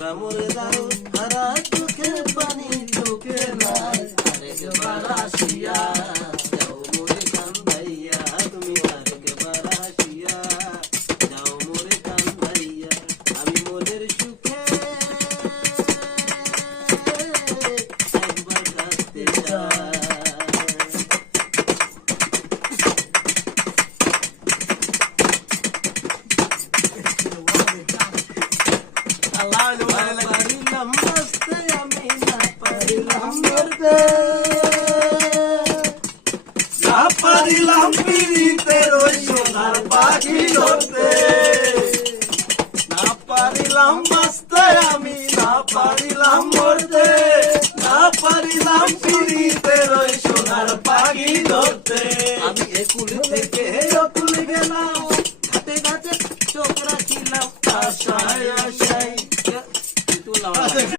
মরে যাও হারা চোখে পানি চোখে নাই আরেকবার আসিয়া যাও মোরে কান্দাইয়া তুমি আরেকবার আসিয়া যাও মোরে কান্দাইয়া আমি মনের সুখে একবার কাঁদতে চাই। পারিলাম বাঁচতে আমি না পারিলাম মরতে না পারিলাম পিড়িতের ওই সোনার পাখি ধরতে না পারিলাম বাঁচতে আমি না পারিলাম মরতে না পারিলাম পিড়িতের ওই সোনার পাখি ধরতে আমি একুল থেকে অকুল গেলাম হাতে গাছে চোখ রাখিলাম আশায় আশায়